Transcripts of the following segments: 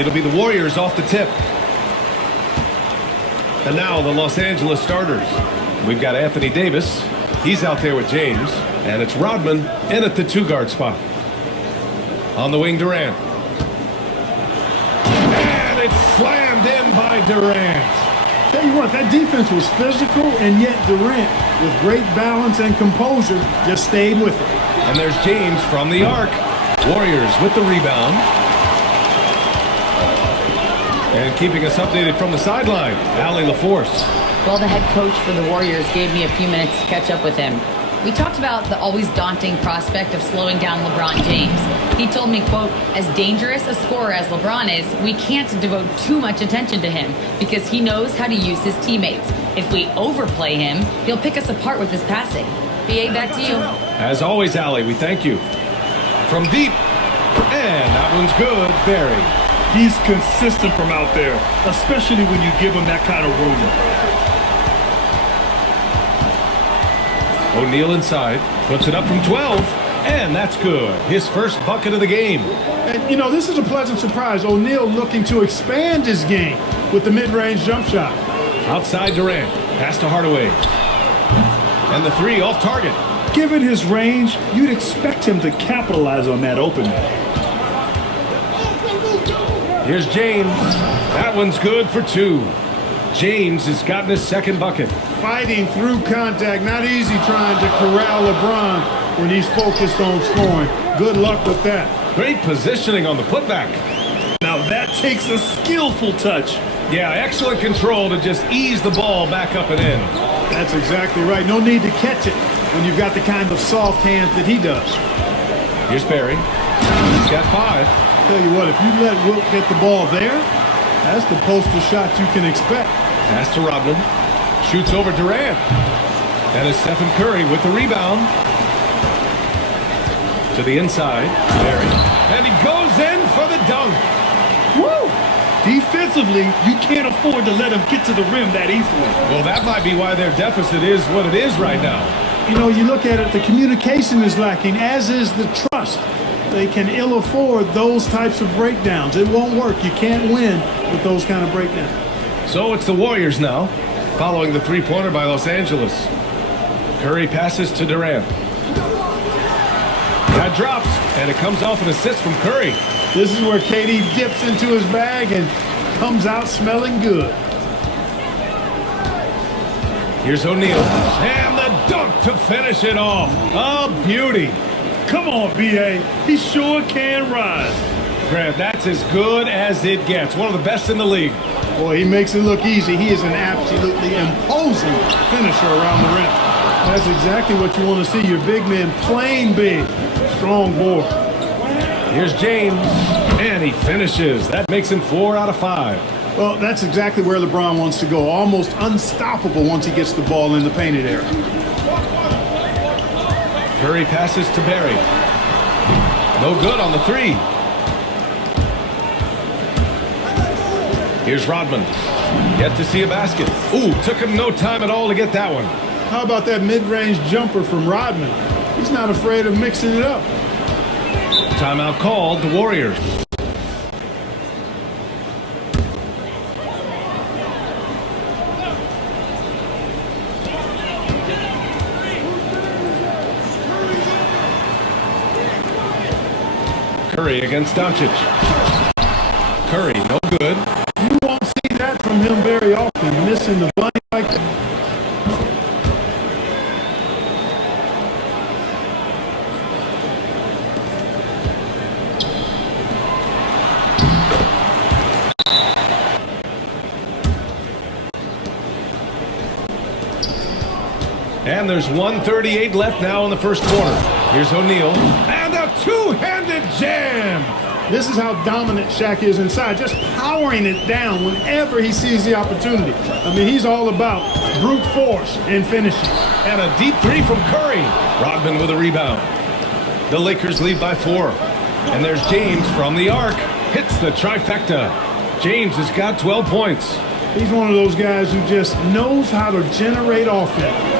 It'll be the Warriors off the tip. And now the Los Angeles starters. We've got Anthony Davis. He's out there with James. And it's Rodman in at the two-guard spot. On the wing, Durant. And it's slammed in by Durant. Tell you what, that defense was physical, and yet Durant, with great balance and composure, just stayed with it. And there's James from the arc. Warriors with the rebound. And keeping us updated from the sideline, Allie LaForce. Well, the head coach for the Warriors gave me a few minutes to catch up with him. We talked about the always daunting prospect of slowing down LeBron James. He told me, quote, as dangerous a scorer as LeBron is, we can't devote too much attention to him because he knows how to use his teammates. If we overplay him, he'll pick us apart with his passing. BA, back to you. As always, Allie, we thank you. From deep, and that one's good, Barry. He's consistent from out there, especially when you give him that kind of room. O'Neal inside, puts it up from 12, and that's good. His first bucket of the game. And, you know, this is a pleasant surprise. O'Neal looking to expand his game with the mid-range jump shot. Outside Durant, pass to Hardaway. And the three off target. Given his range, you'd expect him to capitalize on that opening. Here's James. That one's good for two. James has gotten his second bucket. Fighting through contact. Not easy trying to corral LeBron when he's focused on scoring. Good luck with that. Great positioning on the putback. Now that takes a skillful touch. Yeah, excellent control to just ease the ball back up and in. That's exactly right. No need to catch it when you've got the kind of soft hands that he does. Here's Barry. He's got 5. Tell you what, if you let Wilt get the ball there, that's the poster shot you can expect. Pass to Rodman. Shoots over Durant. And it's Stephen Curry with the rebound. To the inside. Barry. And he goes in for the dunk. Woo! Defensively, you can't afford to let him get to the rim that easily. Well, that might be why their deficit is what it is right now. You know, you look at it, the communication is lacking, as is the trust. They can ill afford those types of breakdowns. It won't work. You can't win with those kind of breakdowns. So it's the Warriors now, following the three-pointer by Los Angeles. Curry passes to Durant. That drops, and it comes off an assist from Curry. This is where KD dips into his bag and comes out smelling good. Here's O'Neal. And the dunk to finish it off. A beauty. Come on, B.A. He sure can rise. Grant, that's as good as it gets. One of the best in the league. Boy, he makes it look easy. He is an absolutely imposing finisher around the rim. That's exactly what you want to see. Your big men playing big. Strong board. Here's James, and he finishes. That makes him 4 out of 5. Well, that's exactly where LeBron wants to go. Almost unstoppable once he gets the ball in the painted area. Curry passes to Barry. No good on the three. Here's Rodman. Yet to see a basket. Ooh, took him no time at all to get that one. How about that mid-range jumper from Rodman? He's not afraid of mixing it up. Timeout called, the Warriors. Curry against Doncic. Curry, no good. You won't see that from him very often, missing the bunny like that. And there's 1:38 left now in the first quarter. Here's O'Neal. And a two-handed jam. This is how dominant Shaq is inside, just powering it down whenever he sees the opportunity. I mean, he's all about brute force and finishing. And a deep three from Curry. Rodman with a rebound. The Lakers lead by 4. And there's James from the arc. Hits the trifecta. James has got 12 points. He's one of those guys who just knows how to generate offense.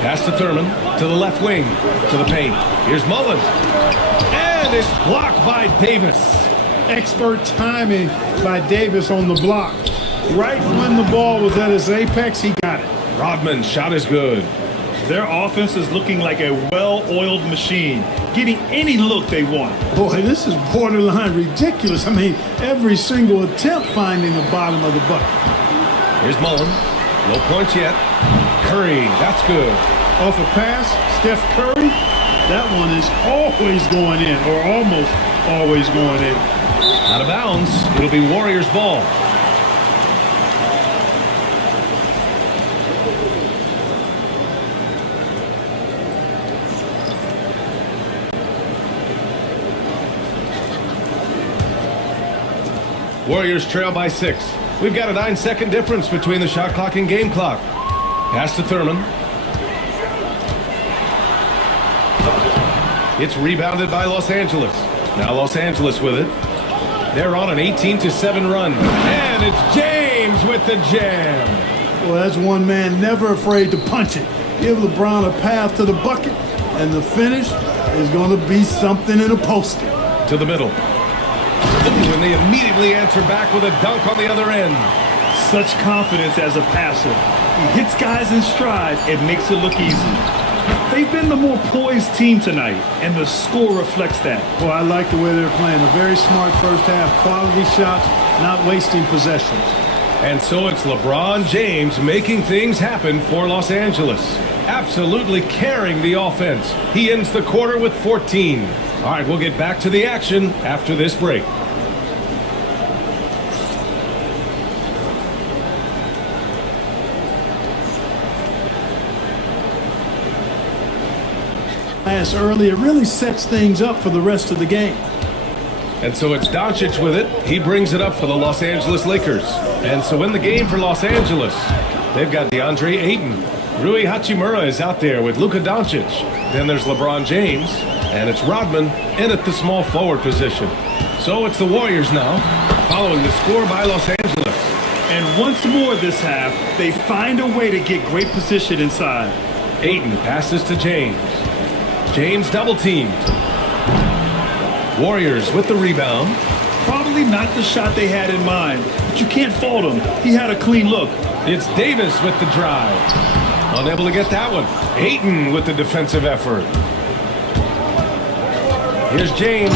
Pass to Thurman, to the left wing, to the paint. Here's Mullen. And it's blocked by Davis. Expert timing by Davis on the block. Right when the ball was at its apex, he got it. Rodman's shot is good. Their offense is looking like a well-oiled machine, getting any look they want. Boy, this is borderline ridiculous. I mean, every single attempt finding the bottom of the bucket. Here's Mullen. No points yet. Curry, that's good. Off a pass, Steph Curry, that one is always going in, or almost always going in. Out of bounds. It'll be Warriors ball. Warriors trail by 6. We've got a 9-second difference between the shot clock and game clock. Pass to Thurman. It's rebounded by Los Angeles. Now Los Angeles with it. They're on an 18-7 run. And it's James with the jam. Well, that's one man never afraid to punch it. Give LeBron a path to the bucket, and the finish is going to be something in a poster. To the middle. And they immediately answer back with a dunk on the other end. Such confidence as a passer. He hits guys in stride and makes it look easy. They've been the more poised team tonight, and the score reflects that. Well, I like the way they're playing. A very smart first half. Quality shots, not wasting possessions. And so it's LeBron James making things happen for Los Angeles. Absolutely carrying the offense. He ends the quarter with 14. All right, we'll get back to the action after this break. Early, it really sets things up for the rest of the game. And so it's Doncic with it. He brings it up for the Los Angeles Lakers. And so in the game for Los Angeles, they've got DeAndre Ayton. Rui Hachimura is out there with Luka Doncic. Then there's LeBron James, and it's Rodman in at the small forward position. So it's the Warriors now, following the score by Los Angeles. And once more this half, they find a way to get great position inside. Ayton passes to James. James double teamed. Warriors with the rebound. Probably not the shot they had in mind, but you can't fault him. He had a clean look. It's Davis with the drive. Unable to get that one. Ayton with the defensive effort. Here's James.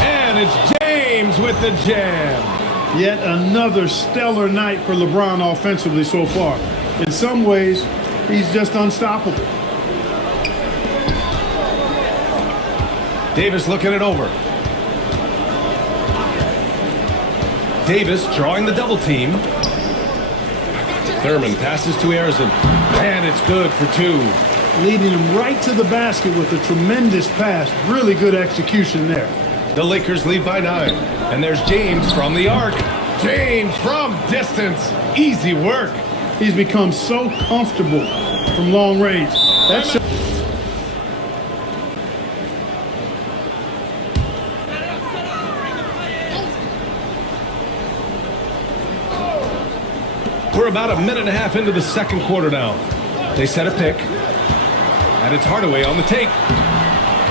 And it's James with the jam. Yet another stellar night for LeBron offensively so far. In some ways, he's just unstoppable. Davis looking it over. Davis drawing the double team. Thurman passes to Arizon. And it's good for 2. Leading him right to the basket with a tremendous pass. Really good execution there. The Lakers lead by 9. And there's James from the arc. James from distance. Easy work. He's become so comfortable from long range. That's We're about a minute and a half into the second quarter now. They set a pick. And it's Hardaway on the take.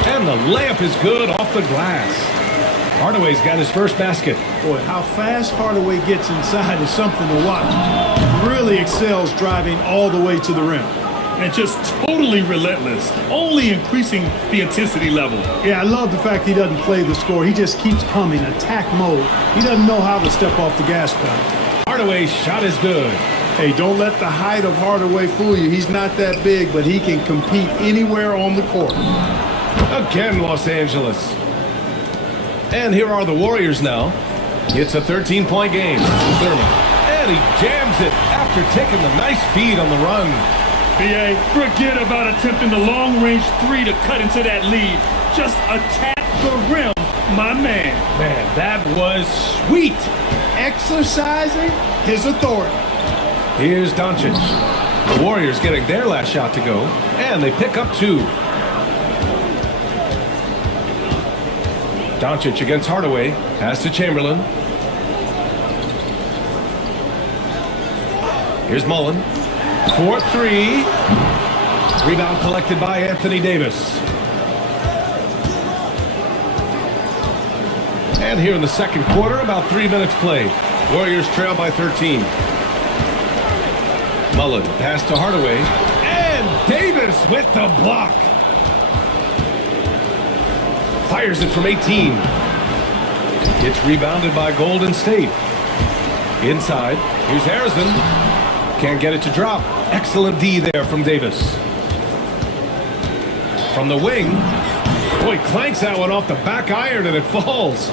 And the layup is good off the glass. Hardaway's got his first basket. Boy, how fast Hardaway gets inside is something to watch. Really excels driving all the way to the rim. And just totally relentless, only increasing the intensity level. Yeah, I love the fact he doesn't play the score. He just keeps coming, attack mode. He doesn't know how to step off the gas pedal. Hardaway's shot is good. Hey, don't let the height of Hardaway fool you. He's not that big, but he can compete anywhere on the court. Again, Los Angeles. And here are the Warriors now. It's a 13-point game. Thurman. And he jams it after taking the nice feed on the run. BA, forget about attempting the long-range 3 to cut into that lead. Just attack the rim, my man. Man, that was sweet. Exercising his authority. Here's Doncic. The Warriors getting their last shot to go, and they pick up 2. Doncic against Hardaway. Pass to Chamberlain. Here's Mullen. 4-3. Rebound collected by Anthony Davis. And here in the second quarter, about 3 minutes played. Warriors trail by 13. Mullen pass to Hardaway. And Davis with the block. Fires it from 18. It's rebounded by Golden State. Inside, here's Harrison. Can't get it to drop. Excellent D there from Davis. From the wing. Boy, clanks that one off the back iron and it falls.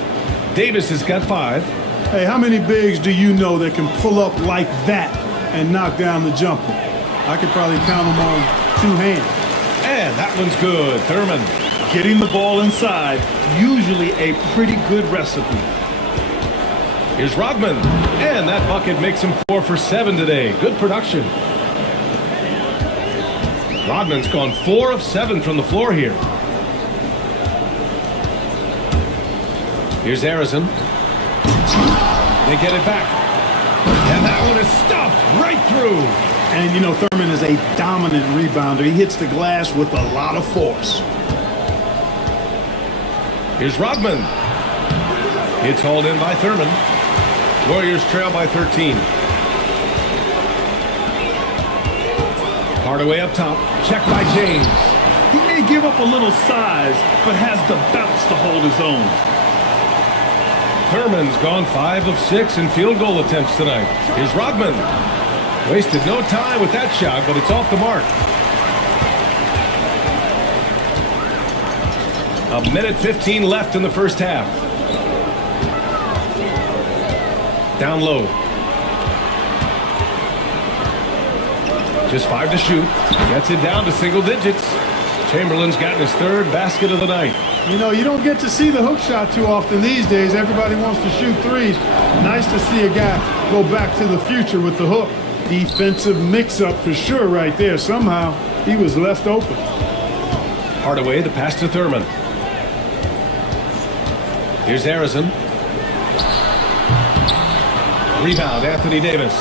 Davis has got 5. Hey, how many bigs do you know that can pull up like that and knock down the jumper? I could probably count them on 2 hands. And that one's good. Thurman. Getting the ball inside, usually a pretty good recipe. Here's Rodman. And that bucket makes him 4 for 7 today. Good production. Rodman's gone 4 of 7 from the floor here. Here's Harrison. They get it back. And that one is stuffed right through. And, you know, Thurman is a dominant rebounder. He hits the glass with a lot of force. Here's Rodman. It's hauled in by Thurman. Warriors trail by 13. Hardaway up top. Checked by James. He may give up a little size, but has the bounce to hold his own. Thurman's gone 5 of 6 in field goal attempts tonight. Here's Rodman. Wasted no time with that shot, but it's off the mark. A minute 15 left in the first half. Down low. Just 5 to shoot. Gets it down to single digits. Chamberlain's gotten his 3rd basket of the night. You know, you don't get to see the hook shot too often these days. Everybody wants to shoot threes. Nice to see a guy go back to the future with the hook. Defensive mix-up for sure right there. Somehow, he was left open. Hardaway, the pass to Thurman. Here's Harrison. Rebound, Anthony Davis.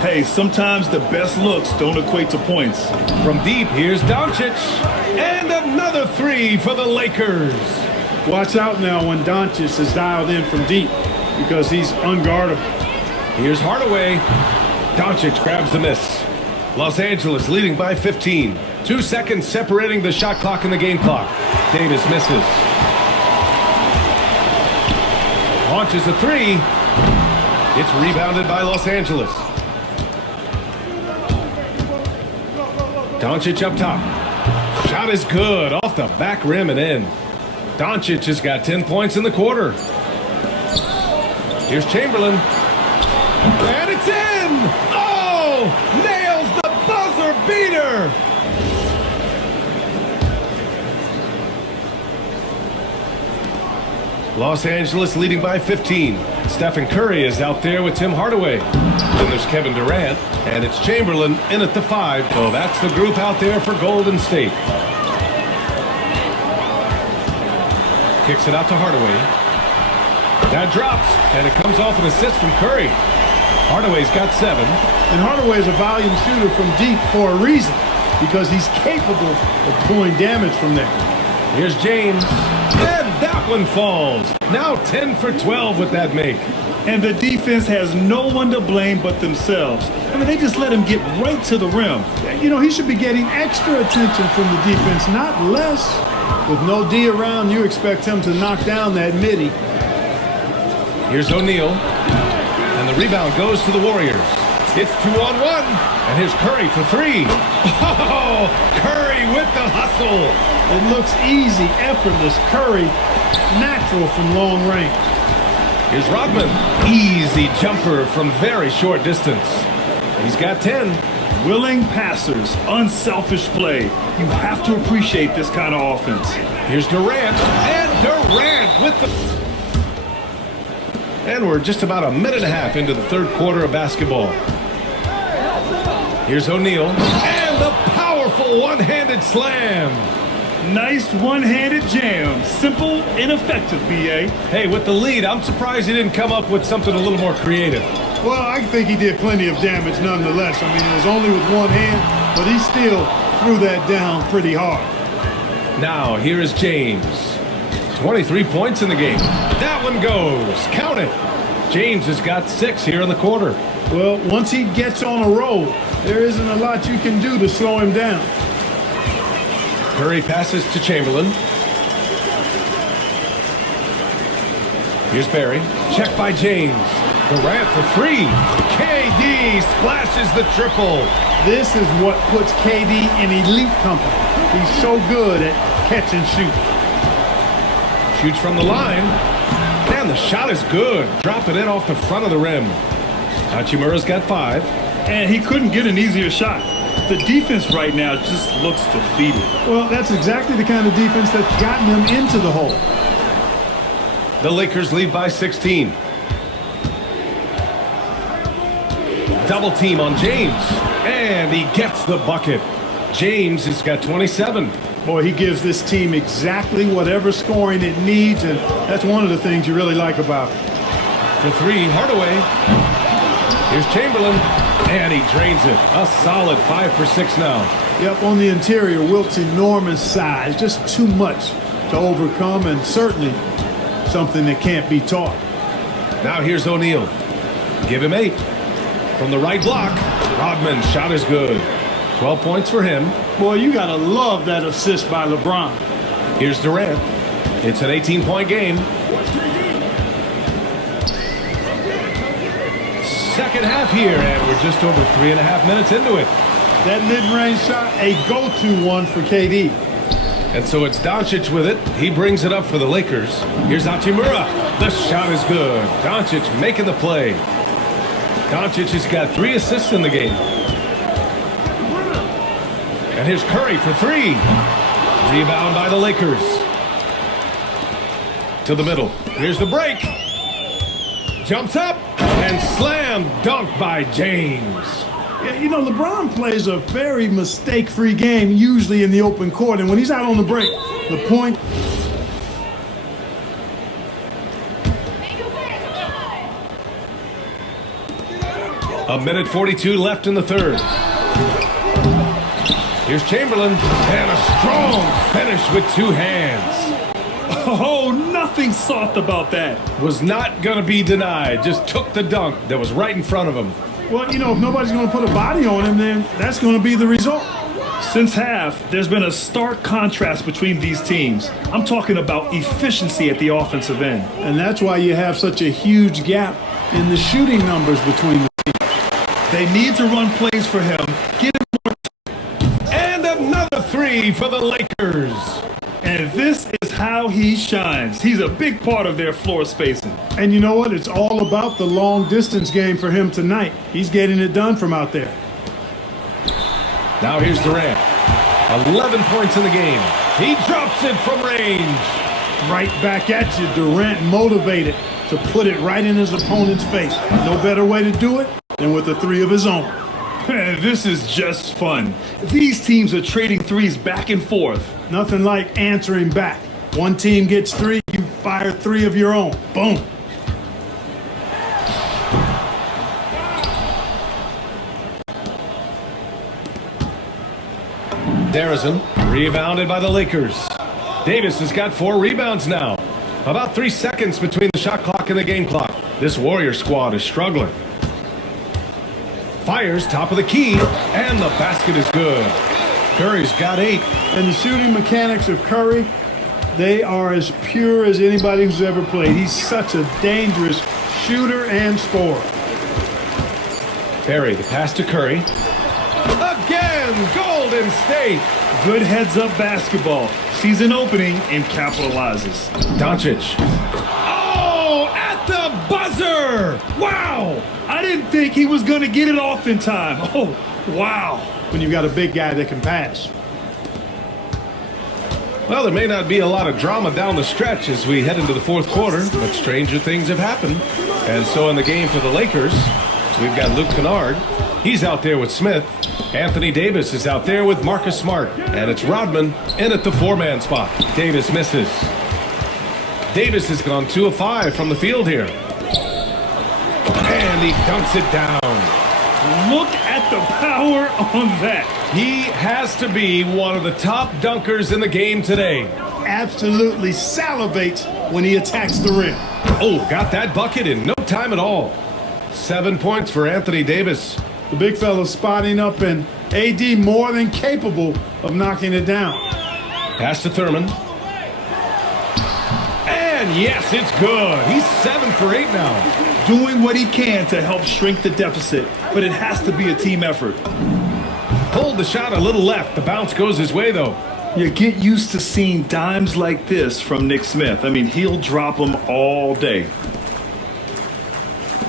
Hey, sometimes the best looks don't equate to points. From deep, here's Doncic. And another 3 for the Lakers. Watch out now when Doncic is dialed in from deep because he's unguardable. Here's Hardaway. Doncic grabs the miss. Los Angeles leading by 15. 2 seconds separating the shot clock and the game clock. Davis misses. Launches a 3. It's rebounded by Los Angeles. Doncic up top. Shot is good off the back rim and in. Doncic has got 10 points in the quarter. Here's Chamberlain. And it's in! Oh! Nails the buzzer beater! Los Angeles leading by 15. Stephen Curry is out there with Tim Hardaway. Then there's Kevin Durant, and it's Chamberlain in at the 5. So that's the group out there for Golden State. Kicks it out to Hardaway. That drops, and it comes off an assist from Curry. Hardaway's got 7. And Hardaway is a volume shooter from deep for a reason, because he's capable of doing damage from there. Here's James. And that one falls. Now 10 for 12 with that make. And the defense has no one to blame but themselves. I mean, they just let him get right to the rim. You know, he should be getting extra attention from the defense, not less. With no D around, you expect him to knock down that midi. Here's O'Neal. And the rebound goes to the Warriors. It's 2-on-1. And here's Curry for 3. Oh, Curry with the hustle. It looks easy, effortless. Curry, natural from long range. Here's Rodman. Easy jumper from very short distance. He's got 10. Willing passers, unselfish play. You have to appreciate this kind of offense. Here's Durant. And Durant with the... And we're just about a minute and a half into the third quarter of basketball. Here's O'Neal. And the powerful one-handed slam. Nice one-handed jam. Simple and effective, B.A. Hey, with the lead, I'm surprised he didn't come up with something a little more creative. Well, I think he did plenty of damage nonetheless. I mean, it was only with one hand, but he still threw that down pretty hard. Now, here is James. 23 points in the game. That one goes. Count it. James has got 6 here in the quarter. Well, once he gets on a roll, there isn't a lot you can do to slow him down. Curry passes to Chamberlain. Here's Barry. Check by James. Durant for 3. KD splashes the triple. This is what puts KD in elite company. He's so good at catch and shoot. Shoots from the line. And the shot is good. Dropping it off the front of the rim. Hachimura's got 5. And he couldn't get an easier shot. The defense right now just looks defeated. Well, that's exactly the kind of defense that's gotten them into the hole. The Lakers lead by 16. Double team on James. And he gets the bucket. James has got 27. Boy, he gives this team exactly whatever scoring it needs, and that's one of the things you really like about it. For 3, Hardaway. Here's Chamberlain. And he drains it. A solid 5 for 6 now. Yep, on the interior, Wilt's enormous size. Just too much to overcome, and certainly something that can't be taught. Now here's O'Neal. Give him 8. From the right block, Rodman shot is good. 12 points for him. Boy, you gotta love that assist by LeBron. Here's Durant. It's an 18-point game. Second half here, and we're just over 3.5 minutes into it. That mid-range shot, a go-to one for KD. And so it's Doncic with it. He brings it up for the Lakers. Here's Hachimura. The shot is good. Doncic making the play. Doncic has got 3 assists in the game. And here's Curry for 3. Rebound by the Lakers. To the middle. Here's the break. Jumps up and slam dunk by James. Yeah, you know, LeBron plays a very mistake-free game, usually in the open court. And when he's out on the break, the point... A minute 42 left in the third. Here's Chamberlain. And a strong finish with 2 hands. Oh, nothing soft about that. Was not going to be denied. Just took the dunk that was right in front of him. Well, you know, if nobody's going to put a body on him, then that's going to be the result. Since half, there's been a stark contrast between these teams. I'm talking about efficiency at the offensive end. And that's why you have such a huge gap in the shooting numbers between the teams. They need to run plays for him. Get him more And another 3 for the Lakers. And this is how he shines. He's a big part of their floor spacing. And you know what? It's all about the long-distance game for him tonight. He's getting it done from out there. Now here's Durant. 11 points in the game. He drops it from range. Right back at you, Durant, motivated to put it right in his opponent's face. No better way to do it than with a 3 of his own. This is just fun. These teams are trading threes back and forth. Nothing like answering back. One team gets 3, you fire 3 of your own. Boom. Darrison, rebounded by the Lakers. Davis has got 4 rebounds now. About 3 seconds between the shot clock and the game clock. This Warrior squad is struggling. Fires top of the key, and the basket is good. Curry's got 8. And the shooting mechanics of Curry, they are as pure as anybody who's ever played. He's such a dangerous shooter and scorer. Barry, the pass to Curry. Again, Golden State. Good heads-up basketball. Sees an opening and capitalizes. Doncic. Oh, at the buzzer. Wow. I didn't think he was going to get it off in time. Oh, wow. When you've got a big guy that can pass. Well, there may not be a lot of drama down the stretch as we head into the fourth quarter, but stranger things have happened. And so in the game for the Lakers, we've got Luke Kennard. He's out there with Smith. Anthony Davis is out there with Marcus Smart. And it's Rodman in at the 4-man spot. Davis misses. Davis has gone 2 of 5 from the field here. And he dunks it down. Look at the power on that. He has to be one of the top dunkers in the game today. absolutely salivates when he attacks the rim. Oh, got that bucket in no time at all. 7 points for Anthony Davis. The big fella spotting up, and AD more than capable of knocking it down. Pass to Thurman. And yes, it's good. He's 7 for 8 now. Doing what he can to help shrink the deficit, but it has to be a team effort. Pulled the shot a little left. The bounce goes his way, though. You get used to seeing dimes like this from Nick Smith. I mean, he'll drop them all day.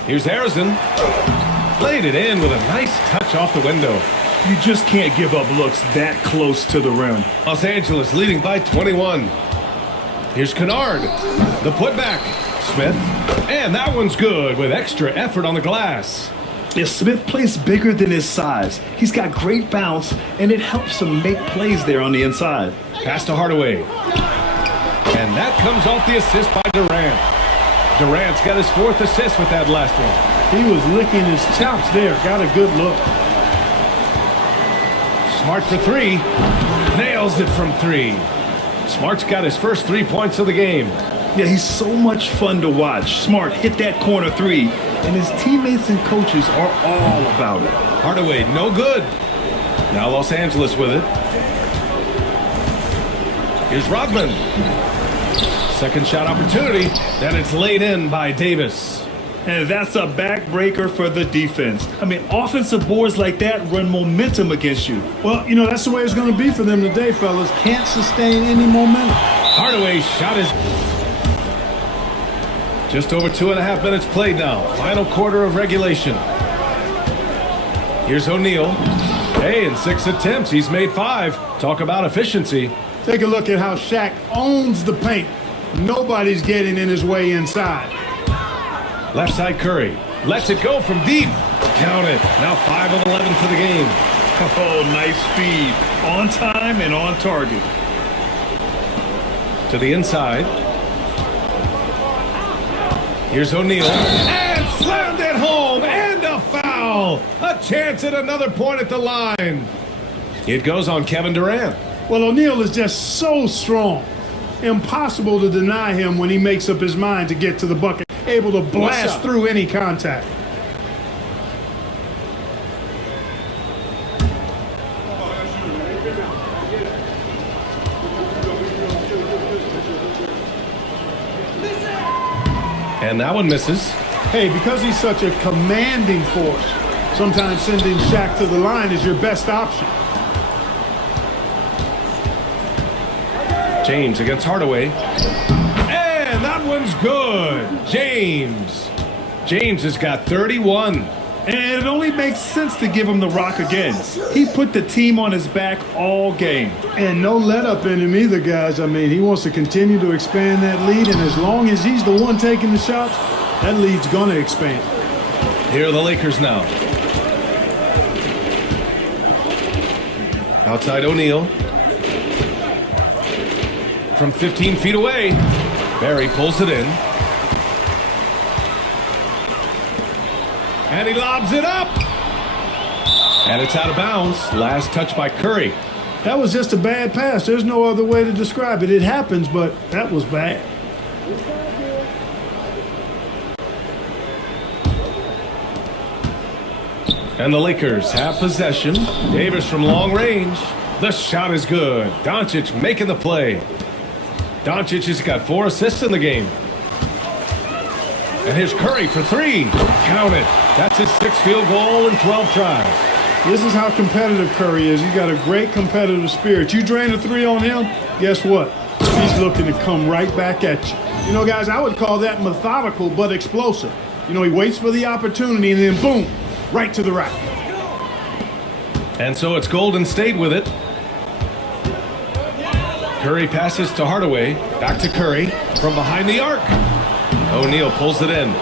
Here's Harrison. Played it in with a nice touch off the window. You just can't give up looks that close to the rim. Los Angeles leading by 21. Here's Kennard. The putback. Smith. And that one's good with extra effort on the glass. Yeah, Smith plays bigger than his size. He's got great bounce, and it helps him make plays there on the inside. Pass to Hardaway. And that comes off the assist by Durant. Durant's got his 4th assist with that last one. He was licking his chops there. Got a good look. Smart for 3. Nails it from 3. Smart's got his first 3 points of the game. Yeah, he's so much fun to watch. Smart hit that corner 3, and his teammates and coaches are all about it. Hardaway, no good. Now Los Angeles with it. Here's Rodman. Second shot opportunity. Then it's laid in by Davis. And that's a backbreaker for the defense. I mean, offensive boards like that run momentum against you. Well, you know, that's the way it's going to be for them today, fellas. Can't sustain any momentum. Hardaway's shot is just over 2.5 minutes played now. Final quarter of regulation. Here's O'Neal. Hey, in 6 attempts, he's made 5. Talk about efficiency. Take a look at how Shaq owns the paint. Nobody's getting in his way inside. Left side Curry. Lets it go from deep. Count it. Now 5 of 11 for the game. Oh, nice feed. On time and on target. To the inside. Here's O'Neal. And slammed it home. And a foul. A chance at another point at the line. It goes on Kevin Durant. Well, O'Neal is just so strong. Impossible to deny him when he makes up his mind to get to the bucket. Able to blast through any contact. And that one misses. Hey, because he's such a commanding force, sometimes sending Shaq to the line is your best option. James against Hardaway. And that one's good. James has got 31. And it only makes sense to give him the rock again. He put the team on his back all game. And no let up in him either, guys. I mean, he wants to continue to expand that lead, and as long as he's the one taking the shots, that lead's going to expand. Here are the Lakers now. Outside O'Neal. From 15 feet away. Barry pulls it in. And he lobs it up. And it's out of bounds. Last touch by Curry. That was just a bad pass. There's no other way to describe it. It happens, but that was bad. And the Lakers have possession. Davis from long range. The shot is good. Doncic making the play. Doncic has got 4 assists in the game. And here's Curry for 3. Count it. That's his 6th field goal in 12 tries. This is how competitive Curry is. He's got a great competitive spirit. You drain a 3 on him, guess what? He's looking to come right back at you. You know, guys, I would call that methodical but explosive. You know, he waits for the opportunity and then boom, right to the rack. And so it's Golden State with it. Curry passes to Hardaway. Back to Curry from behind the arc. O'Neal pulls it in.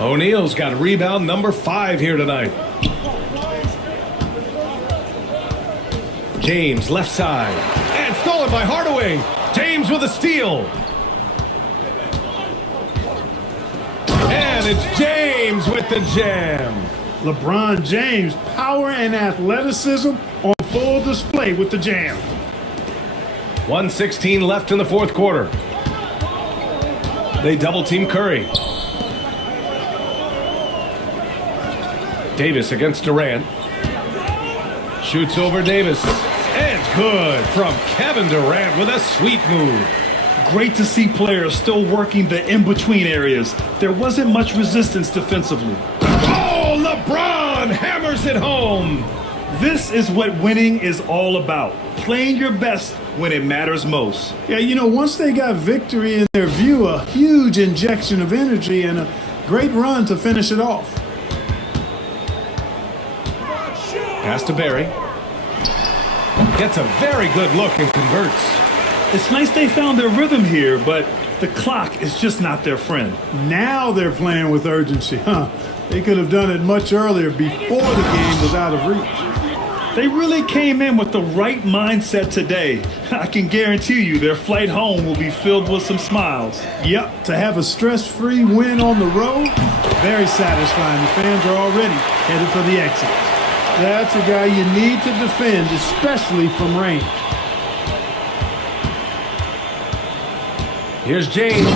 O'Neal's got rebound number 5 here tonight. James left side. And stolen by Hardaway. James with a steal. And it's James with the jam. LeBron James, power and athleticism on full display with the jam. 1:16 left in the fourth quarter. They double team Curry. Davis against Durant. Shoots over Davis. And good from Kevin Durant with a sweet move. Great to see players still working the in-between areas. There wasn't much resistance defensively. Oh, LeBron hammers it home. This is what winning is all about. Playing your best when it matters most. Yeah, you know, once they got victory in their view, a huge injection of energy and a great run to finish it off. Pass to Barry. Gets a very good look and converts. It's nice they found their rhythm here, but the clock is just not their friend. Now they're playing with urgency, huh? They could have done it much earlier before the game was out of reach. They really came in with the right mindset today. I can guarantee you their flight home will be filled with some smiles. Yep, to have a stress-free win on the road, very satisfying. The fans are already headed for the exit. That's a guy you need to defend, especially from range. Here's James.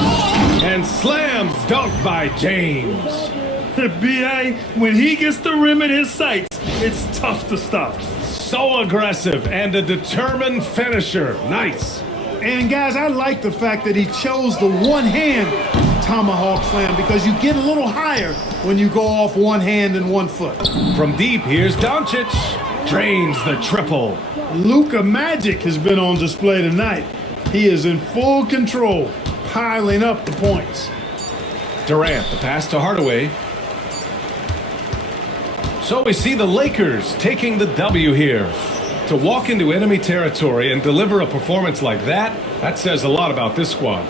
And slam dunk by James. B.A., when he gets the rim in his sights, it's tough to stop. So aggressive and a determined finisher. Nice. And guys, I like the fact that he chose the one-hand tomahawk slam because you get a little higher when you go off one hand and 1 foot. From deep, here's Doncic. Drains the triple. Luka Magic has been on display tonight. He is in full control, piling up the points. Durant, the pass to Hardaway. So we see the Lakers taking the W here. To walk into enemy territory and deliver a performance like that, that says a lot about this squad.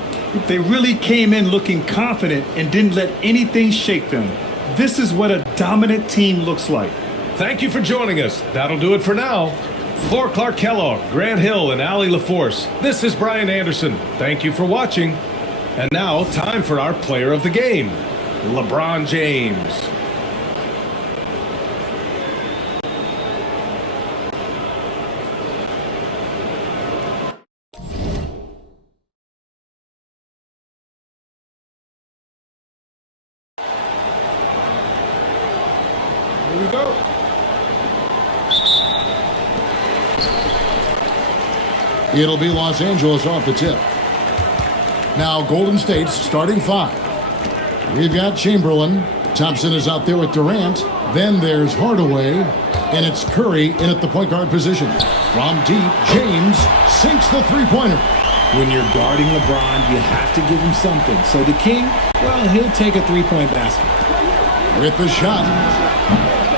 They really came in looking confident and didn't let anything shake them. This is what a dominant team looks like. Thank you for joining us. That'll do it for now. For Clark Kellogg, Grant Hill, and Allie LaForce, this is Brian Anderson. Thank you for watching. And now, time for our player of the game, LeBron James. Here we go. It'll be Los Angeles off the tip. Now Golden State's starting 5. We've got Chamberlain. Thompson is out there with Durant. Then there's Hardaway. And it's Curry in at the point guard position. From deep, James sinks the three-pointer. When you're guarding LeBron, you have to give him something. So the King, well, he'll take a three-point basket. With the shot.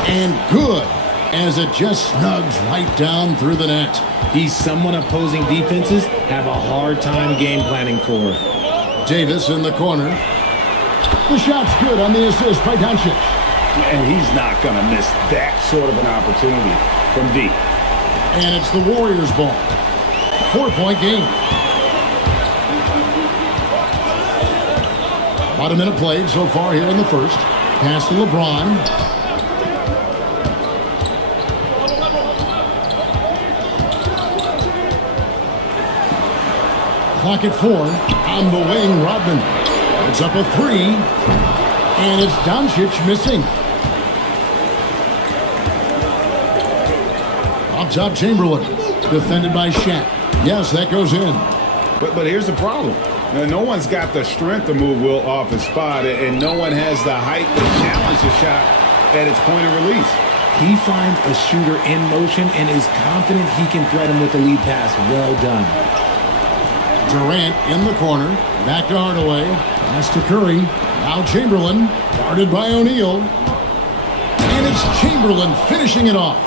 And good, as it just snugs right down through the net. He's someone opposing defenses have a hard time game planning for. Davis in the corner. The shot's good on the assist by Doncic. And he's not going to miss that sort of an opportunity from deep. And it's the Warriors' ball. 4-point game. About a minute played so far here in the first. Pass to LeBron. Clock at 4. On the wing, Rodman. It's up a 3. And it's Doncic missing. Up top, Chamberlain. Defended by Shaq. Yes, that goes in. But here's the problem. Now, no one's got the strength to move Will off his spot, and no one has the height to challenge the shot at its point of release. He finds a shooter in motion and is confident he can thread him with the lead pass. Well done. Durant in the corner. Back to Hardaway. Pass to Curry. Now Chamberlain. Guarded by O'Neal. And it's Chamberlain finishing it off.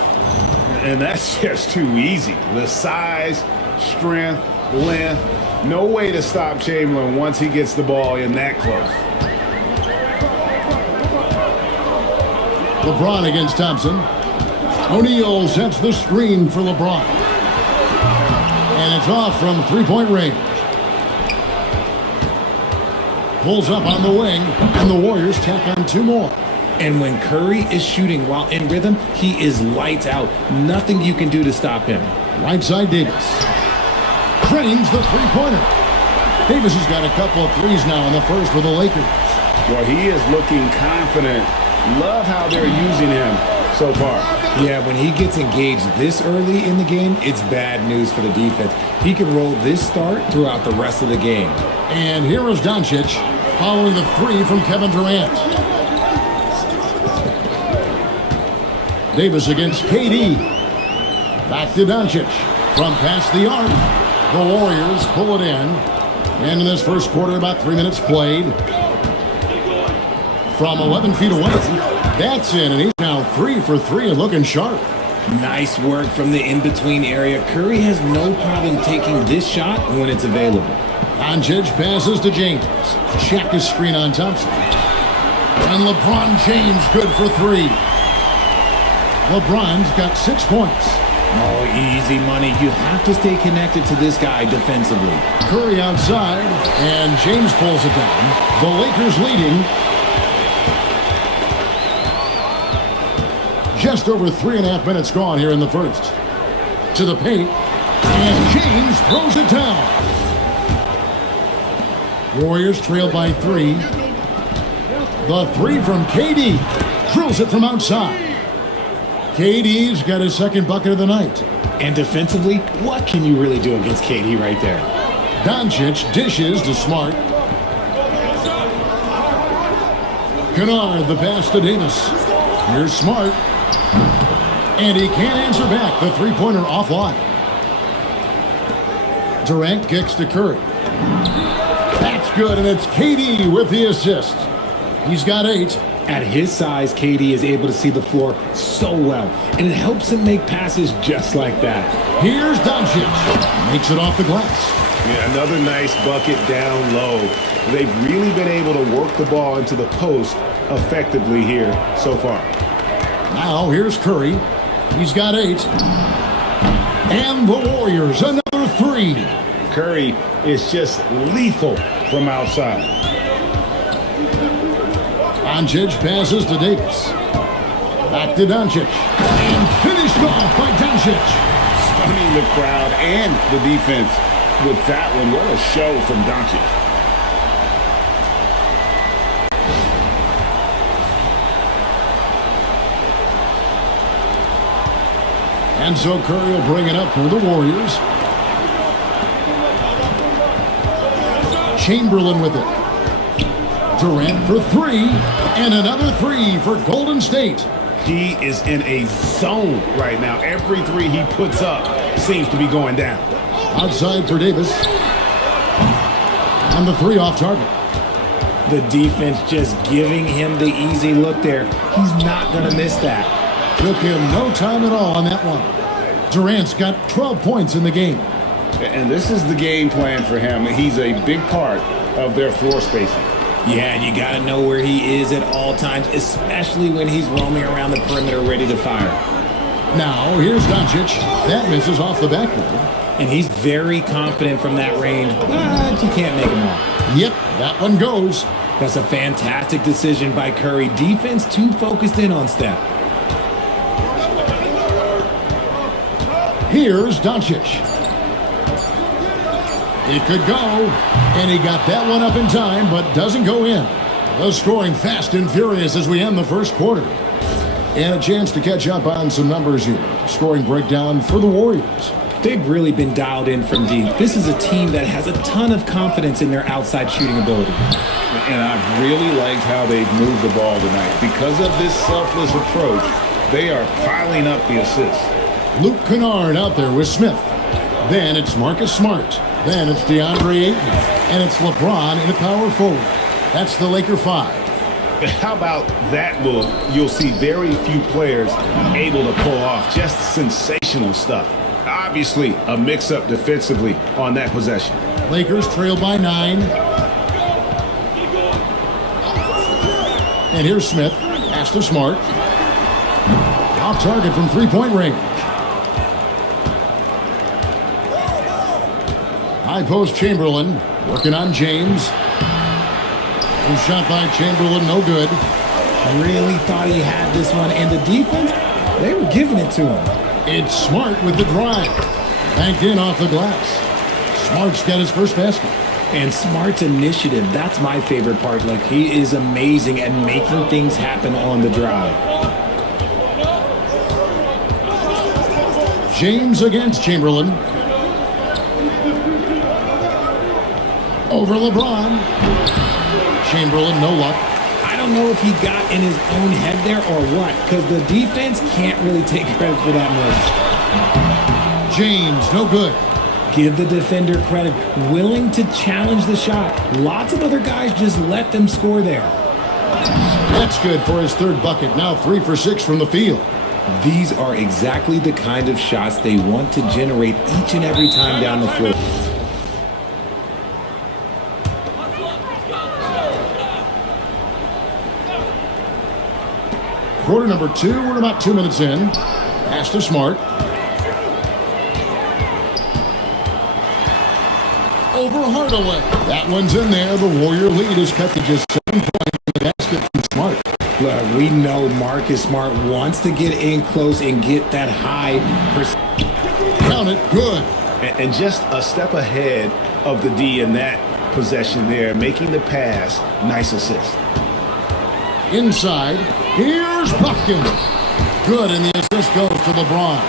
And that's just too easy. The size, strength, length. No way to stop Chamberlain once he gets the ball in that close. LeBron against Thompson. O'Neal sets the screen for LeBron. And it's off from three-point range. Pulls up on the wing, and the Warriors tack on 2 more. And when Curry is shooting while in rhythm, he is lights out. Nothing you can do to stop him. Right side Davis. Drains the three-pointer. Davis has got a couple of threes now in the first for the Lakers. Well, he is looking confident. Love how they're using him so far. Yeah, when he gets engaged this early in the game, it's bad news for the defense. He can roll this start throughout the rest of the game. And here is Doncic following the three from Kevin Durant. Davis against KD. Back to Doncic. From past the arc. The Warriors pull it in. And in this first quarter, about 3 minutes played. From 11 feet away. That's in, and he's now 3 for 3 and looking sharp. Nice work from the in-between area. Curry has no problem taking this shot when it's available. Doncic passes to James. Shaq is screen on Thompson. And LeBron James good for 3. LeBron's got 6 points. Oh, easy money. You have to stay connected to this guy defensively. Curry outside, and James pulls it down. The Lakers leading. Just over 3.5 minutes gone here in the first. To the paint, and James throws it down. Warriors trail by 3. The 3 from KD. Drills it from outside. KD's got his second bucket of the night. And defensively, what can you really do against KD right there? Doncic dishes to Smart. Kennard, the pass to Davis. Here's Smart. And he can't answer back. The three-pointer offline. Durant kicks to Curry. That's good, and it's KD with the assist. He's got 8. At his size, KD is able to see the floor so well, and it helps him make passes just like that. Here's Doncic. Makes it off the glass. Yeah, another nice bucket down low. They've really been able to work the ball into the post effectively here so far. Now here's Curry. He's got 8. And the Warriors, another 3. Curry is just lethal from outside. Doncic passes to Davis. Back to Doncic. And finished off by Doncic. Stunning the crowd and the defense with that one. What a show from Doncic. And so Curry will bring it up for the Warriors. Chamberlain with it. Durant for 3, and another 3 for Golden State. He is in a zone right now. Every 3 he puts up seems to be going down. Outside for Davis. And the 3 off target. The defense just giving him the easy look there. He's not going to miss that. Took him no time at all on that one. Durant's got 12 points in the game. And this is the game plan for him. He's a big part of their floor spacing. Yeah, you got to know where he is at all times, especially when he's roaming around the perimeter ready to fire. Now, here's Doncic. That misses off the backboard. And he's very confident from that range, but you can't make him all. Yep, that one goes. That's a fantastic decision by Curry. Defense too focused in on Steph. Here's Doncic. It could go, and he got that one up in time, but doesn't go in. The scoring fast and furious as we end the first quarter. And a chance to catch up on some numbers here. Scoring breakdown for the Warriors. They've really been dialed in from deep. This is a team that has a ton of confidence in their outside shooting ability. And I've really liked how they've moved the ball tonight. Because of this selfless approach, they are piling up the assists. Luke Kennard out there with Smith. Then it's Marcus Smart. Then it's DeAndre Ayton. And it's LeBron in a power forward. That's the Laker 5. How about that move? You'll see very few players able to pull off just sensational stuff. Obviously, a mix-up defensively on that possession. Lakers trail by 9. And here's Smith. Pass to Smart. Off target from three-point range. High post Chamberlain. Working on James. A shot by Chamberlain, no good. Really thought he had this one. And the defense, they were giving it to him. It's Smart with the drive. Banked in off the glass. Smart's got his first basket. And Smart's initiative, that's my favorite part. Like, he is amazing at making things happen on the drive. James against Chamberlain. Over LeBron. Chamberlain, no luck. I don't know if he got in his own head there or what, because the defense can't really take credit for that miss. James, no good. Give the defender credit, willing to challenge the shot. Lots of other guys just let them score there. That's good for his third bucket. Now 3 for 6 from the field. These are exactly the kind of shots they want to generate each and every time down the floor. Quarter number 2, we're about 2 minutes in. Pass to Smart. Over Hardaway. That one's in there. The Warrior lead is cut to just 7 points in the basket from Smart. Look, we know Marcus Smart wants to get in close and get that high percentage. Count it. Good. And just a step ahead of the D in that possession there, making the pass. Nice assist. Inside. Here's Buffkin. Good, and the assist goes to LeBron.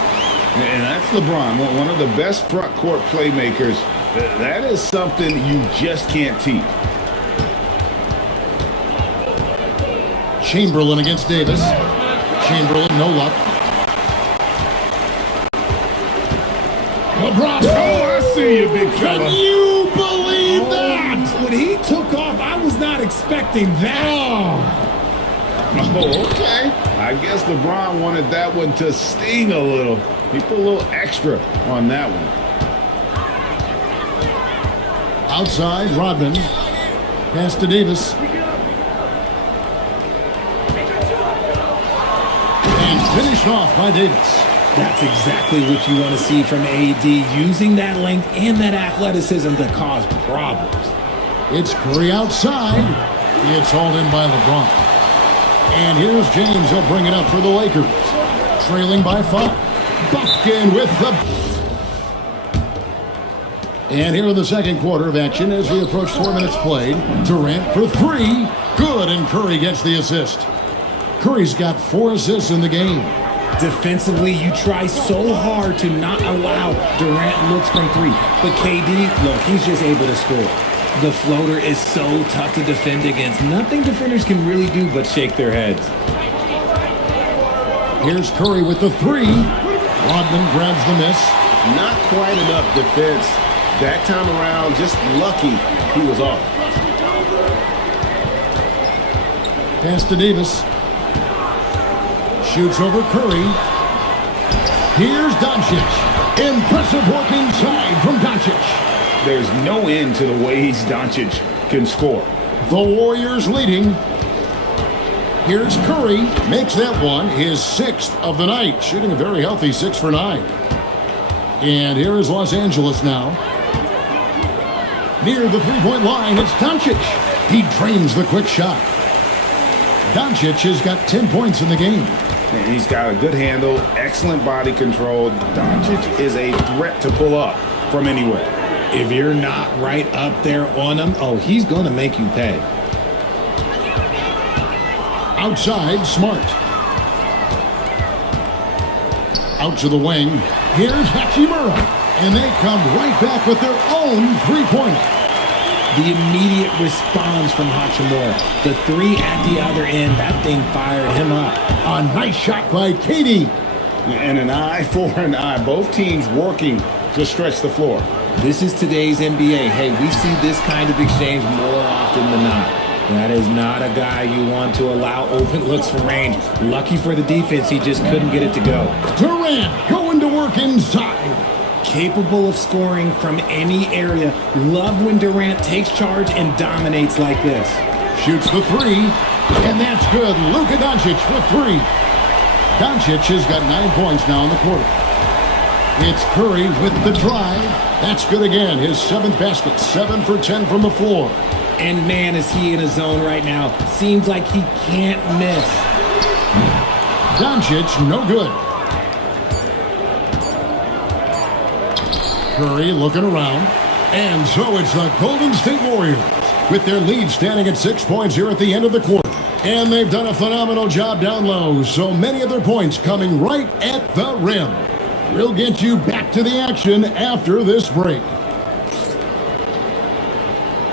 And that's LeBron, one of the best front court playmakers. That is something you just can't teach. Chamberlain against Davis. Chamberlain, no luck. LeBron. Oh, I see you, big fella. Can you believe that? When he took off, I was not expecting that. Oh, okay. I guess LeBron wanted that one to sting a little. He put a little extra on that one. Outside, Rodman. Pass to Davis. And finished off by Davis. That's exactly what you want to see from AD, using that length and that athleticism to cause problems. It's Curry outside. It's hauled in by LeBron. And here's James. He'll bring it up for the Lakers. Trailing by 5. Buffkin with the... And here in the second quarter of action as we approach 4 minutes played. Durant for 3. Good, and Curry gets the assist. Curry's got 4 assists in the game. Defensively, you try so hard to not allow Durant looks from 3. But KD, look, he's just able to score. The floater is so tough to defend against. Nothing defenders can really do but shake their heads. Here's Curry with the 3. Rodman grabs the miss. Not quite enough defense. That time around, just lucky he was off. Pass to Davis. Shoots over Curry. Here's Doncic. Impressive work inside from Doncic. There's no end to the ways Doncic can score. The Warriors leading. Here's Curry. Makes that one his 6th of the night. Shooting a very healthy 6 for 9. And here is Los Angeles now. Near the three-point line, it's Doncic. He drains the quick shot. Doncic has got 10 points in the game. And he's got a good handle, excellent body control. Doncic is a threat to pull up from anywhere. If you're not right up there on him, oh, he's going to make you pay. Outside, Smart. Out to the wing. Here's Hachimura. And they come right back with their own three-pointer. The immediate response from Hachimura. The 3 at the other end, that thing fired him up. A nice shot by KD. And an eye for an eye. Both teams working to stretch the floor. This is today's NBA. Hey, we see this kind of exchange more often than not. That is not a guy you want to allow open looks from range. Lucky for the defense, he just couldn't get it to go. Durant going to work inside. Capable of scoring from any area. Love when Durant takes charge and dominates like this. Shoots the 3, and that's good. Luka Doncic for 3. Doncic has got 9 points now in the quarter. It's Curry with the drive. That's good again. His 7th basket. 7 for 10 from the floor. And man, is he in a zone right now. Seems like he can't miss. Doncic, no good. Curry looking around. And so it's the Golden State Warriors with their lead standing at 6 points here at the end of the quarter. And they've done a phenomenal job down low, so many of their points coming right at the rim. We'll get you back to the action after this break.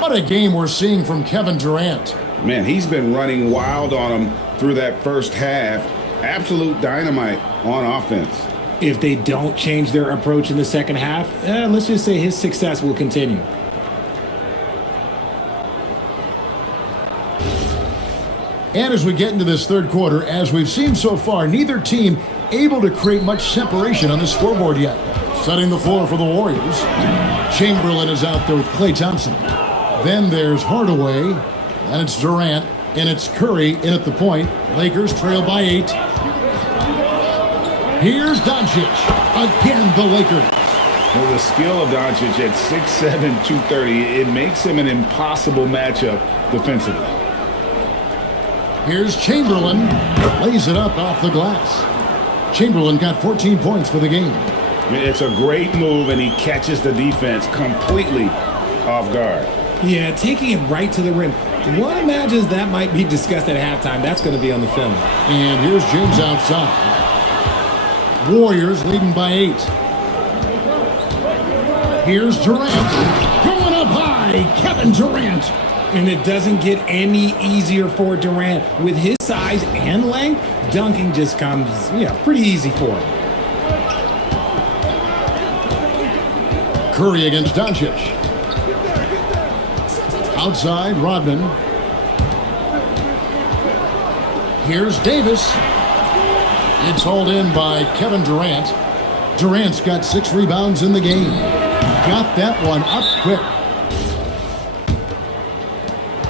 What a game we're seeing from Kevin Durant. Man, he's been running wild on him through that first half. Absolute dynamite on offense. If they don't change their approach in the second half, let's just say his success will continue. And as we get into this third quarter, as we've seen so far, neither team able to create much separation on the scoreboard yet. Setting the floor for the Warriors. Chamberlain is out there with Klay Thompson. Then there's Hardaway, and it's Durant, and it's Curry in at the point. Lakers trail by 8. Here's Doncic. Again, the Lakers. Well, the skill of Doncic at 6'7", 230, it makes him an impossible matchup defensively. Here's Chamberlain. Lays it up off the glass. Chamberlain got 14 points for the game. It's a great move, and he catches the defense completely off guard. Yeah, taking it right to the rim. One imagines that might be discussed at halftime. That's going to be on the film. And here's James outside. Warriors leading by 8. Here's Durant. Going up high. Kevin Durant. And it doesn't get any easier for Durant. With his size and length, dunking just comes, pretty easy for him. Curry against Doncic. Outside, Rodman. Here's Davis. It's hauled in by Kevin Durant. Durant's got 6 rebounds in the game. Got that one up quick.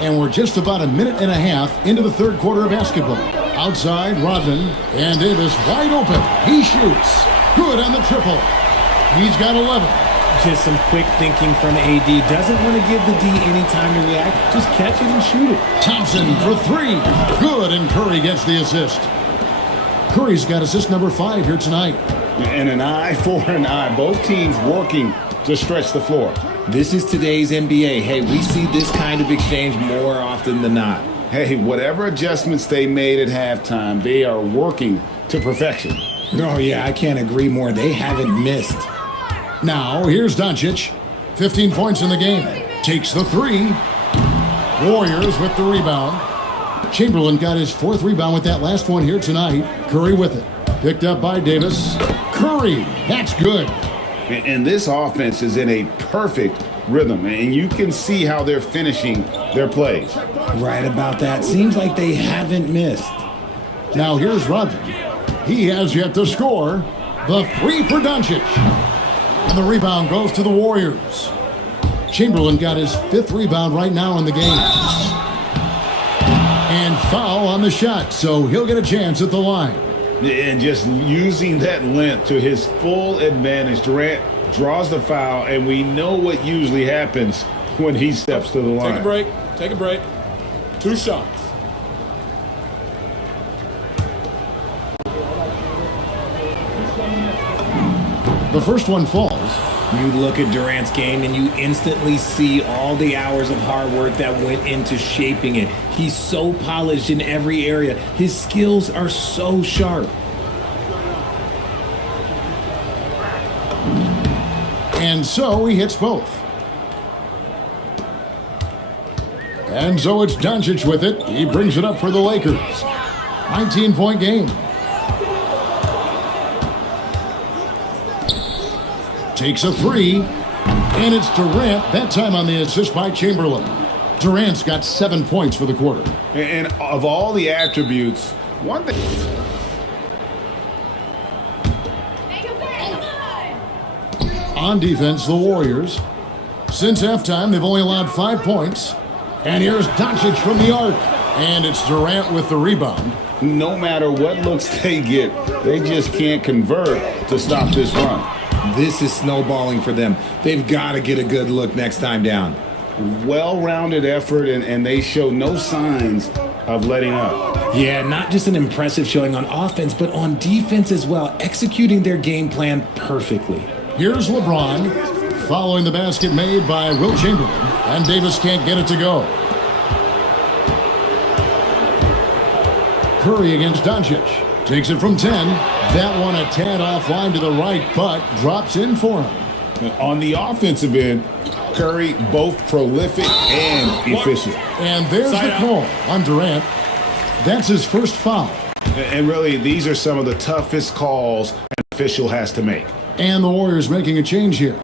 And we're just about a minute and a half into the third quarter of basketball. Outside, Rodman. And Davis wide open. He shoots. Good on the triple. He's got 11. Just some quick thinking from AD. Doesn't want to give the D any time to react. Just catch it and shoot it. Thompson for 3. Good, and Curry gets the assist. Curry's got assist number 5 here tonight. And an eye for an eye. Both teams working to stretch the floor. This is today's NBA. Hey, we see this kind of exchange more often than not. Hey, whatever adjustments they made at halftime, they are working to perfection. Oh, yeah, I can't agree more. They haven't missed. Now, here's Doncic. 15 points in the game. Takes the 3. Warriors with the rebound. Chamberlain got his 4th rebound with that last one here tonight. Curry with it. Picked up by Davis. Curry, that's good. And this offense is in a perfect rhythm, and you can see how they're finishing their plays. Right about that. Seems like they haven't missed. Now here's Rodman. He has yet to score. The 3 for Doncic. And the rebound goes to the Warriors. Chamberlain got his 5th rebound right now in the game. And foul on the shot, so he'll get a chance at the line. And just using that length to his full advantage, Durant draws the foul, and we know what usually happens when he steps to the line. Take a break. Take a break. 2 shots. The first one falls. You look at Durant's game and you instantly see all the hours of hard work that went into shaping it. He's so polished in every area. His skills are so sharp. And so he hits both. And so it's Doncic with it. He brings it up for the Lakers. 19-point game. Takes a 3. And it's Durant, that time on the assist by Chamberlain. Durant's got 7 points for the quarter. And of all the attributes, one thing... On defense, the Warriors. Since halftime, they've only allowed 5 points. And here's Doncic from the arc. And it's Durant with the rebound. No matter what looks they get, they just can't convert to stop this run. This is snowballing for them. They've got to get a good look next time down. Well-rounded effort, and they show no signs of letting up. Yeah, not just an impressive showing on offense, but on defense as well, executing their game plan perfectly. Here's LeBron. following the basket made by Will Chamberlain, and Davis can't get it to go. Curry against Doncic. Takes it from 10. That one a tad offline to the right, but drops in for him. On the offensive end, Curry both prolific and efficient. And there's the call on Durant. That's his first foul. And really, these are some of the toughest calls an official has to make. And the Warriors making a change here.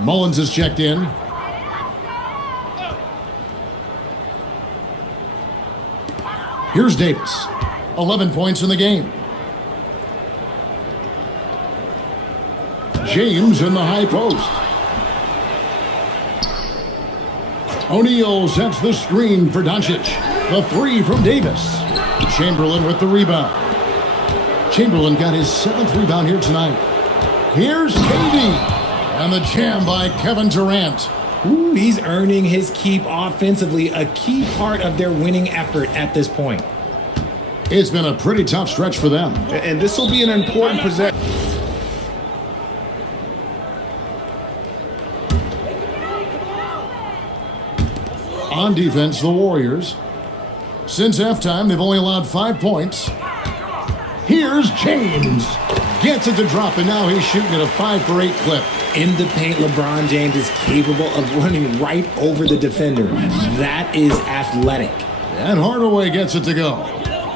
Mullins is checked in. Here's Davis. 11 points in the game. James in the high post. O'Neal sets the screen for Doncic. The three from Davis. Chamberlain with the rebound. Chamberlain got his 7th rebound here tonight. Here's KD. And the jam by Kevin Durant. Ooh, he's earning his keep offensively, a key part of their winning effort at this point. It's been a pretty tough stretch for them. And this will be an important possession. On defense, the Warriors. Since halftime, they've only allowed 5 points. Here's James. Gets it to drop, and now he's shooting at a 5-for-8 clip. In the paint, LeBron James is capable of running right over the defender. That is athletic. And Hardaway gets it to go.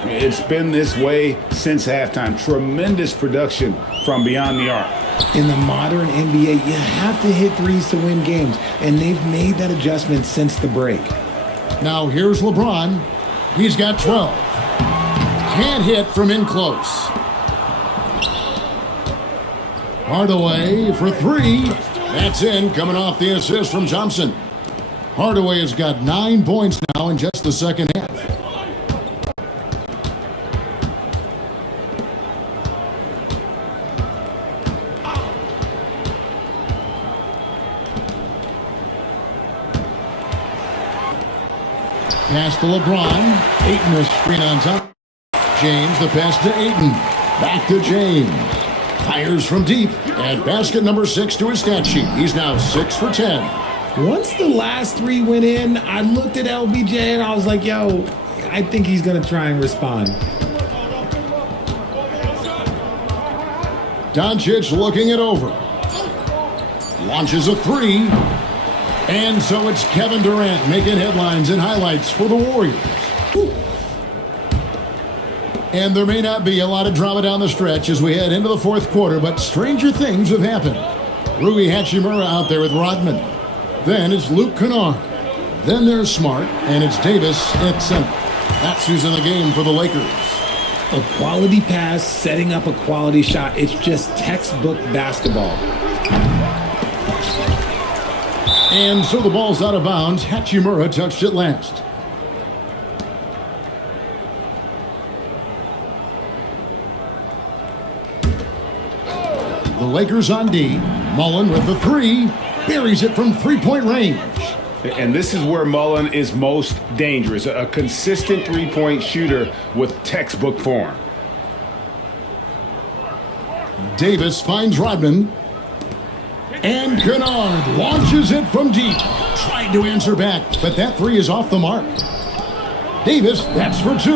It's been this way since halftime. Tremendous production from beyond the arc. In the modern NBA, you have to hit threes to win games, and they've made that adjustment since the break. Now here's LeBron. He's got 12. Can't hit from in close. Hardaway for 3. That's in, coming off the assist from Thompson. Hardaway has got 9 points now in just the second half. Pass to LeBron. Ayton a screen on top. James, the pass to Ayton. Back to James. Fires from deep. And basket number 6 to his stat sheet. He's now 6 for 10. Once the last 3 went in, I looked at LBJ and I was like, yo, I think he's going to try and respond. Doncic looking it over. Launches a 3. And so it's Kevin Durant making headlines and highlights for the Warriors. And there may not be a lot of drama down the stretch as we head into the fourth quarter, but stranger things have happened. Rui Hachimura out there with Rodman. Then it's Luke Kennard. Then there's Smart, and it's Davis at center. That's who's in the game for the Lakers. A quality pass, setting up a quality shot. It's just textbook basketball. And so the ball's out of bounds. Hachimura touched it last. The Lakers on D. Mullen with the 3. Buries it from three-point range. And this is where Mullen is most dangerous. A consistent three-point shooter with textbook form. Davis finds Rodman. And Kennard launches it from deep. Tried to answer back, but that 3 is off the mark. Davis, that's for 2.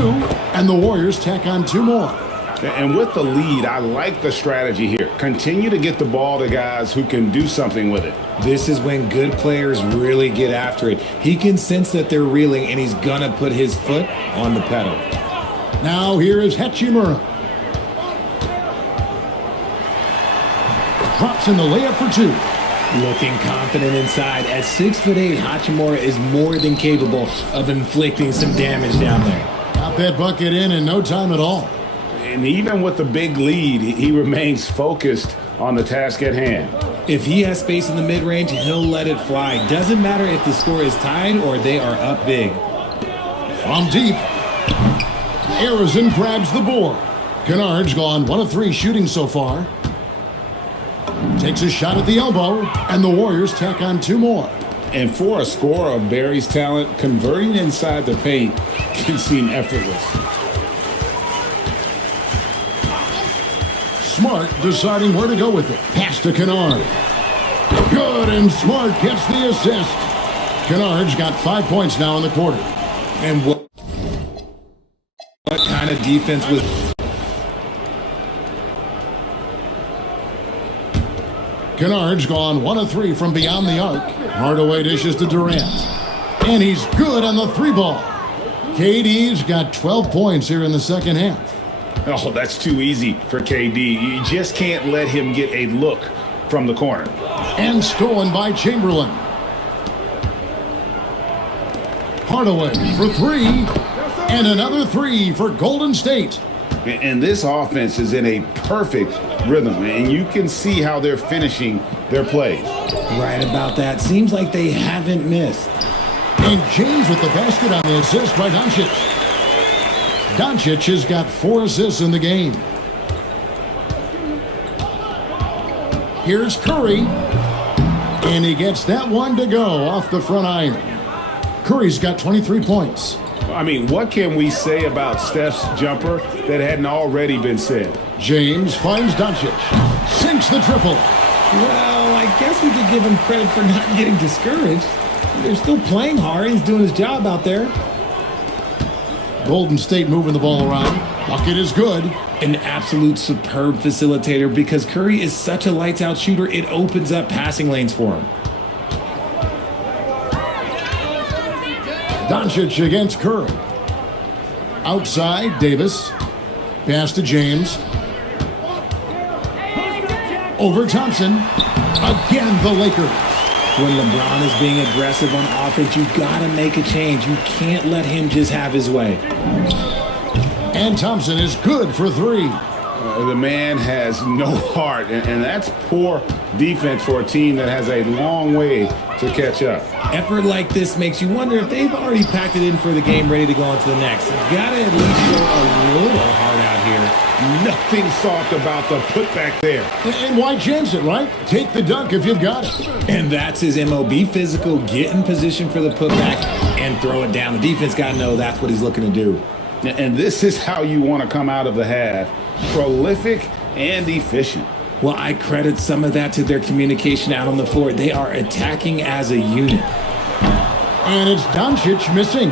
And the Warriors tack on 2 more. And with the lead, I like the strategy here. Continue to get the ball to guys who can do something with it. This is when good players really get after it. He can sense that they're reeling, and he's going to put his foot on the pedal. Now here is Hachimura. Drops in the layup for 2. Looking confident inside. At 6'8", Hachimura is more than capable of inflicting some damage down there. Got that bucket in no time at all. And even with the big lead, he remains focused on the task at hand. If he has space in the mid-range, he'll let it fly. Doesn't matter if the score is tied or they are up big. From deep, Arizin grabs the board. Kennard's gone 1 of 3 shooting so far. Takes a shot at the elbow, and the Warriors tack on 2 more. And for a scorer of Barry's talent, converting inside the paint can seem effortless. Smart deciding where to go with it. Pass to Kennard. Good, and Smart gets the assist. Kennard's got 5 points now in the quarter. And what kind of defense was... Kennard's gone 1 of 3 from beyond the arc. Hardaway dishes to Durant. And he's good on the 3-ball. KD's got 12 points here in the second half. Oh, that's too easy for KD. You just can't let him get a look from the corner. And stolen by Chamberlain. Hardaway for 3. And another 3 for Golden State. And this offense is in a perfect rhythm, and you can see how they're finishing their plays. Right about that. Seems like they haven't missed. And James with the basket on the assist by Doncic. Doncic has got 4 assists in the game. Here's Curry. And he gets that one to go off the front iron. Curry's got 23 points. I mean, what can we say about Steph's jumper that hadn't already been said? James finds Doncic. Sinks the triple. Well, I guess we could give him credit for not getting discouraged. They're still playing hard. He's doing his job out there. Golden State moving the ball around. Bucket is good. An absolute superb facilitator because Curry is such a lights-out shooter, it opens up passing lanes for him. Doncic against Curry. Outside, Davis. Pass to James. Over Thompson. Again, the Lakers. When LeBron is being aggressive on offense, you gotta make a change. You can't let him just have his way. And Thompson is good for 3. The man has no heart, and that's poor defense for a team that has a long way to catch up. Effort like this makes you wonder if they've already packed it in for the game, ready to go on to the next. You gotta at least show a little heart out here. Nothing soft about the putback there. And why chance it, right? Take the dunk if you've got it. And that's his MO. Be physical, get in position for the putback, and throw it down. The defense gotta know that's what he's looking to do. And this is how you want to come out of the half. Prolific and efficient. Well, I credit some of that to their communication out on the floor. They are attacking as a unit. And it's Doncic missing.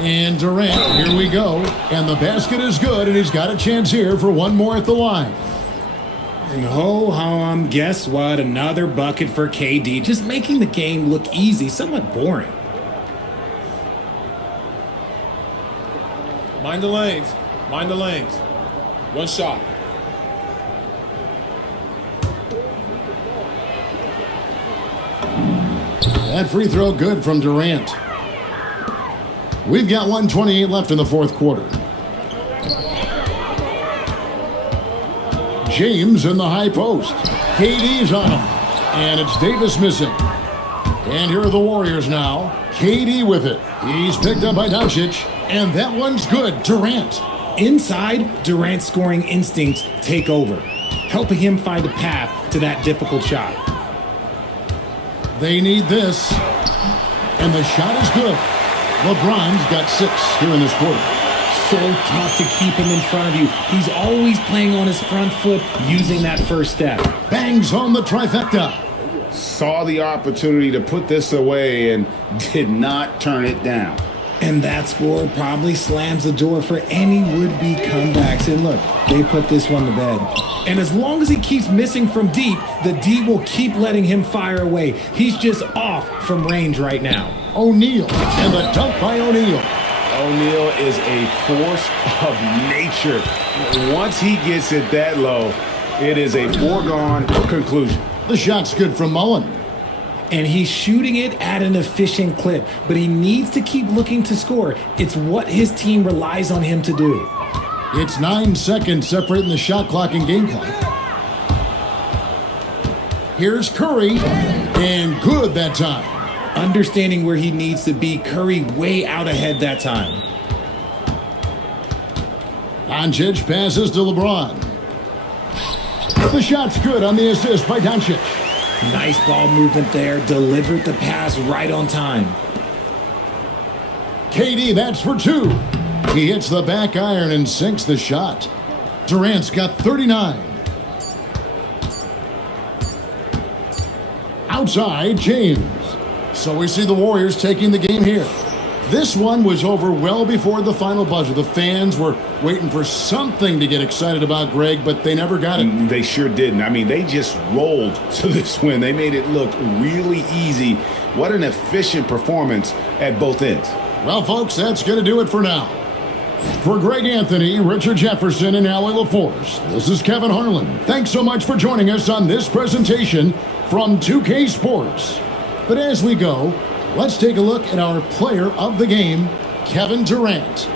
And Durant, here we go. And the basket is good, and he's got a chance here for one more at the line. And ho-hum, guess what? Another bucket for KD. Just making the game look easy, somewhat boring. Mind the lanes. Mind the lanes. One shot. That free throw good from Durant. We've got 1:28 left in the fourth quarter. James in the high post. KD's on him. And it's Davis missing. And here are the Warriors now. KD with it. He's picked up by Doncic. And that one's good. Durant. Inside, Durant's scoring instincts take over, helping him find a path to that difficult shot. They need this. And the shot is good. LeBron's got 6 here in this quarter. So tough to keep him in front of you. He's always playing on his front foot, using that first step. Bangs home the trifecta. Saw the opportunity to put this away and did not turn it down. And that score probably slams the door for any would-be comebacks. And look, they put this one to bed. And as long as he keeps missing from deep, the D will keep letting him fire away. He's just off from range right now. O'Neal, and the dunk by O'Neal. O'Neal is a force of nature. Once he gets it that low, it is a foregone conclusion. The shot's good from Mullen. And he's shooting it at an efficient clip, but he needs to keep looking to score. It's what his team relies on him to do. It's 9 seconds separating the shot clock and game clock. Here's Curry, and good that time. Understanding where he needs to be, Curry way out ahead that time. Doncic passes to LeBron. The shot's good on the assist by Doncic. Nice ball movement there, delivered the pass right on time. KD, that's for 2. He hits the back iron and sinks the shot. Durant's got 39. outside James. So we see the Warriors taking the game here. This one was over well before the final buzzer. The fans were waiting for something to get excited about, Greg, but they never got it. They sure didn't. I mean, they just rolled to this win. They made it look really easy. What an efficient performance at both ends. Well, folks, that's going to do it for now. For Greg Anthony, Richard Jefferson, and Allie LaForce, this is Kevin Harlan. Thanks so much for joining us on this presentation from 2K Sports. But as we go, let's take a look at our player of the game, Kevin Durant.